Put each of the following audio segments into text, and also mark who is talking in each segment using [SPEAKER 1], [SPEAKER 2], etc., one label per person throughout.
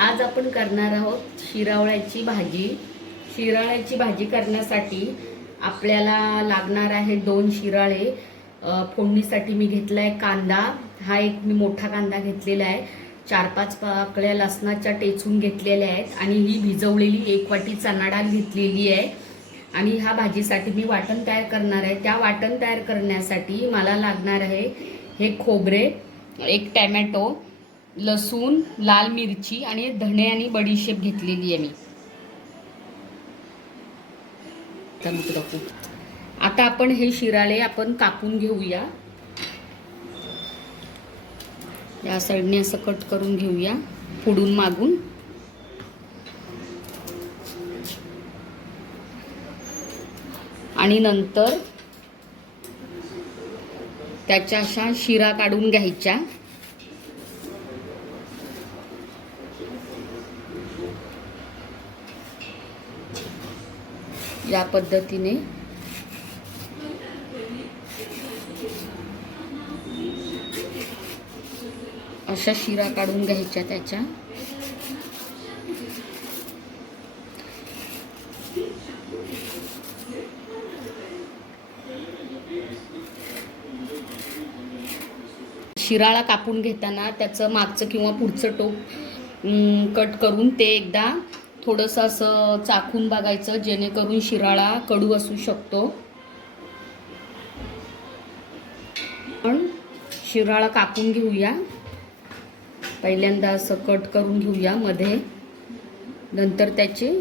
[SPEAKER 1] आज आपण करणार आहोत शिरावळ्याची भाजी. शिराळ्याची भाजी करण्यासाठी आपल्याला लागणार आहे दोन शिराळे. फोडणीसाठी मी घेतला आहे कांदा. हा एक मी मोठा कांदा घेतलेला आहे. चार पाच पाकळ्या लसणाच्या टेचून घेतलेल्या आहेत आणि ही भिजवलेली एक वाटी चणा डाळ घेतलेली आहे. आणि ह्या भाजीसाठी मी वाटण तयार करणार आहे. त्या वाटण तयार करण्यासाठी मला लागणार आहे हे खोबरे एक टॅमॅटो लसूण लाल मिरची आणि धणे आणि बडीशेप घेतलेली आहे मी. आता आता आपण हे शिराळे आपण कापून घेऊया. या साईडने असं कट करून घेऊया पुढून मागून. आणि नंतर त्याच्या अशा शिरा काढून घ्यायच्या. या पद्धतीने अशा शिरा काढून घ्यायच्या त्याच्या. शिराळा कापून घेताना त्याचं मागचं किंवा पुढचं टोक कट करून ते एकदा थोडंसं असं चाकून बघायचं जेणेकरून शिराळा कडू असू शकतो. पण शिराळा कापून घेऊया. पहिल्यांदा असं कट करून घेऊया मध्ये. नंतर त्याचे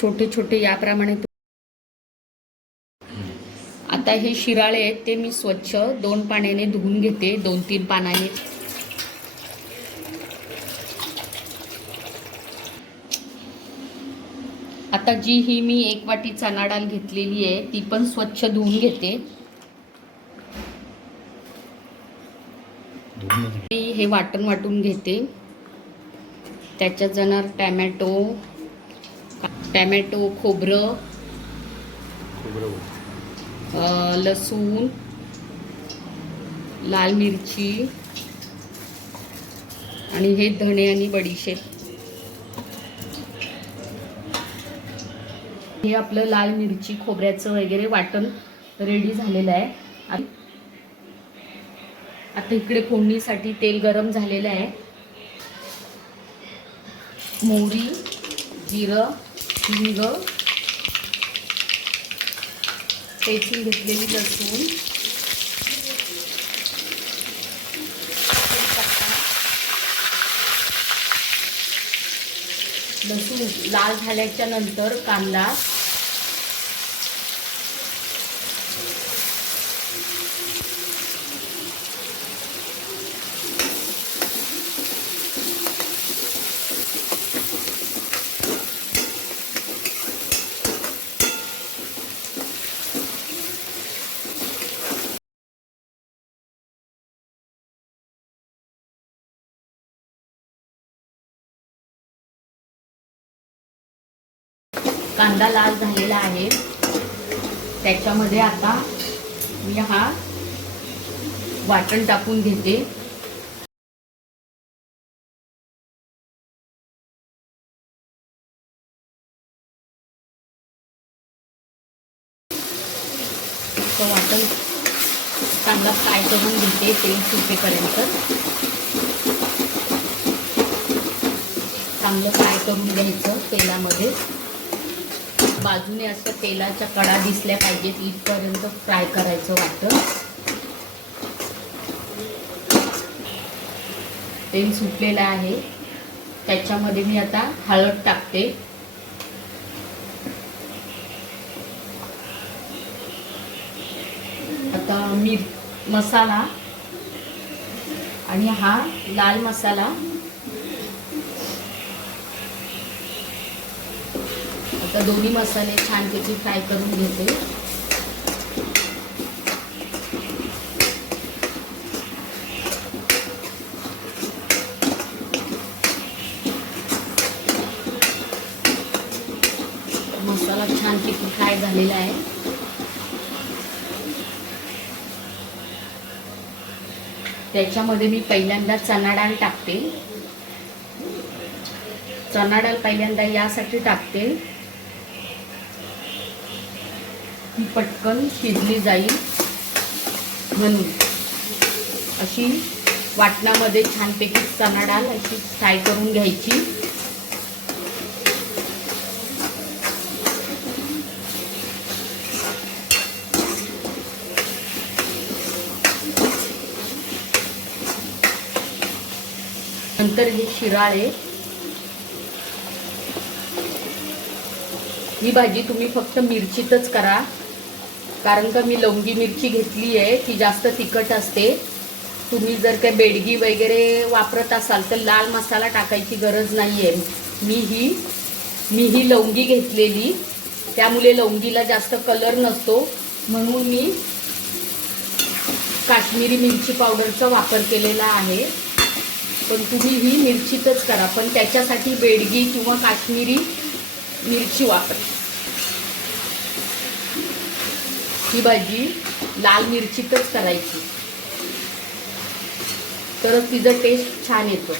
[SPEAKER 1] छोटे छोटे याप्रमाणे आता हे शिराळे आहेत ते मी स्वच्छ दोन पाण्याने धुवून घेते दोन तीन पानाने. आता जी ही मी एक वाटी चणा डाळ घेतलेली आहे ती पण स्वच्छ धुवून घेते. मी हे वाटण वाटून घेते. त्याच्यात जाणार टॅमॅटो टॅमॅटो खोबरं लसूण लाल मिरची आणि हे धणे आणि बडीशेप. हे आपलं लाल मिरची खोबऱ्याचं वगैरे वाटण रेडी झालेलं आहे. आता इकडे फोडणीसाठी तेल गरम झालेलं आहे. मोहरी जिरं हिंग टेचून घेतलेली लसूण. लसूण लाल झाल्याच्यानंतर कांदा कांदा लाल झालेला आहे. त्याच्यामध्ये आता मी हा वाटण टाकून घेते. वाटण कांदा फ्राय करून घेते तेल सुटेपर्यंत. चांगलं फ्राय करून घ्यायचं तेलामध्ये. बाजूने असं तेलाच्या कडा दिसल्या पाहिजेत इथपर्यंत फ्राय करायचं वाटतं. तेल सुटलेलं आहे. त्याच्यामध्ये मी आता हळद टाकते. आता मिर मसाला आणि हा लाल मसाला आता दोन्ही मसाले छानपैकी फ्राय करून घेते. मसाला छानपैकी फ्राय झालेला आहे. त्याच्यामध्ये मी पहिल्यांदा चणा डाळ टाकते. चणा डाळ पहिल्यांदा यासाठी टाकते. ही पटकन शिजली जाईल. म्हणून अशी वाटणामध्ये छानपैकी चणा डाळ अशी फ्राय करून घ्यायची. नंतर हे शिराळे. ही भाजी तुम्ही फक्त मिरचीतच करा. कारण का मी लवंगी मिरची घेतली आहे ती जास्त तिखट असते. तुम्ही जर काय बेडगी वगैरे वापरत असाल तर लाल मसाला टाकायची गरज नाही आहे मी ही मी ही लवंगी घेतलेली. त्यामुळे लवंगीला जास्त कलर नसतो. म्हणून मी काश्मीरी मिरची पावडरचा वापर केलेला आहे. पण तुम्ही ही मिरचीतच करा. पण त्याच्यासाठी बेडगी किंवा काश्मीरी मिरची वापरा. ही भाजी लाल मिरचीतच करायची. तरच तिचं टेस्ट छान येतो.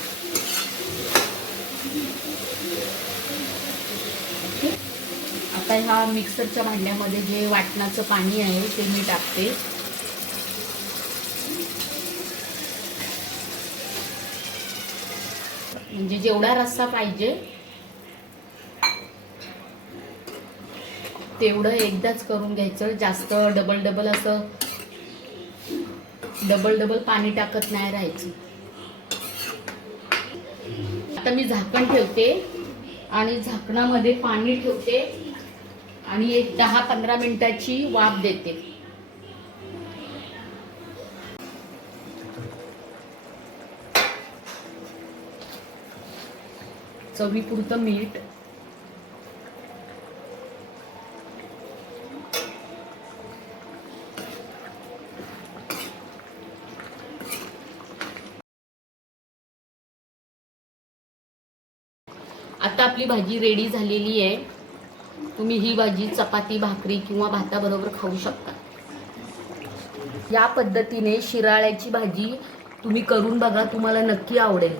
[SPEAKER 1] आता ह्या मिक्सरच्या भांड्यामध्ये जे वाटणाचं पाणी आहे ते मी टाकते. म्हणजे जेवढा रस्सा पाहिजे तेवढं एकदाच करून घ्यायचं. जास्त डबल डबल असं डबल डबल पाणी टाकत नाही राहायचं. आता मी झाकण ठेवते आणि झाकणामध्ये पाणी ठेवते आणि एक दहा पंधरा मिनिटाची वाफ देते. चवीपुरतं मीठ आता आपली भाजी रेडी झालेली आहे. तुम्ही ही भाजी चपाती भाकरी किंवा भाताबरोबर खाऊ शकता. या पद्धतीने शिराळ्याची भाजी तुम्ही करून बघा तुम्हाला नक्की आवडेल.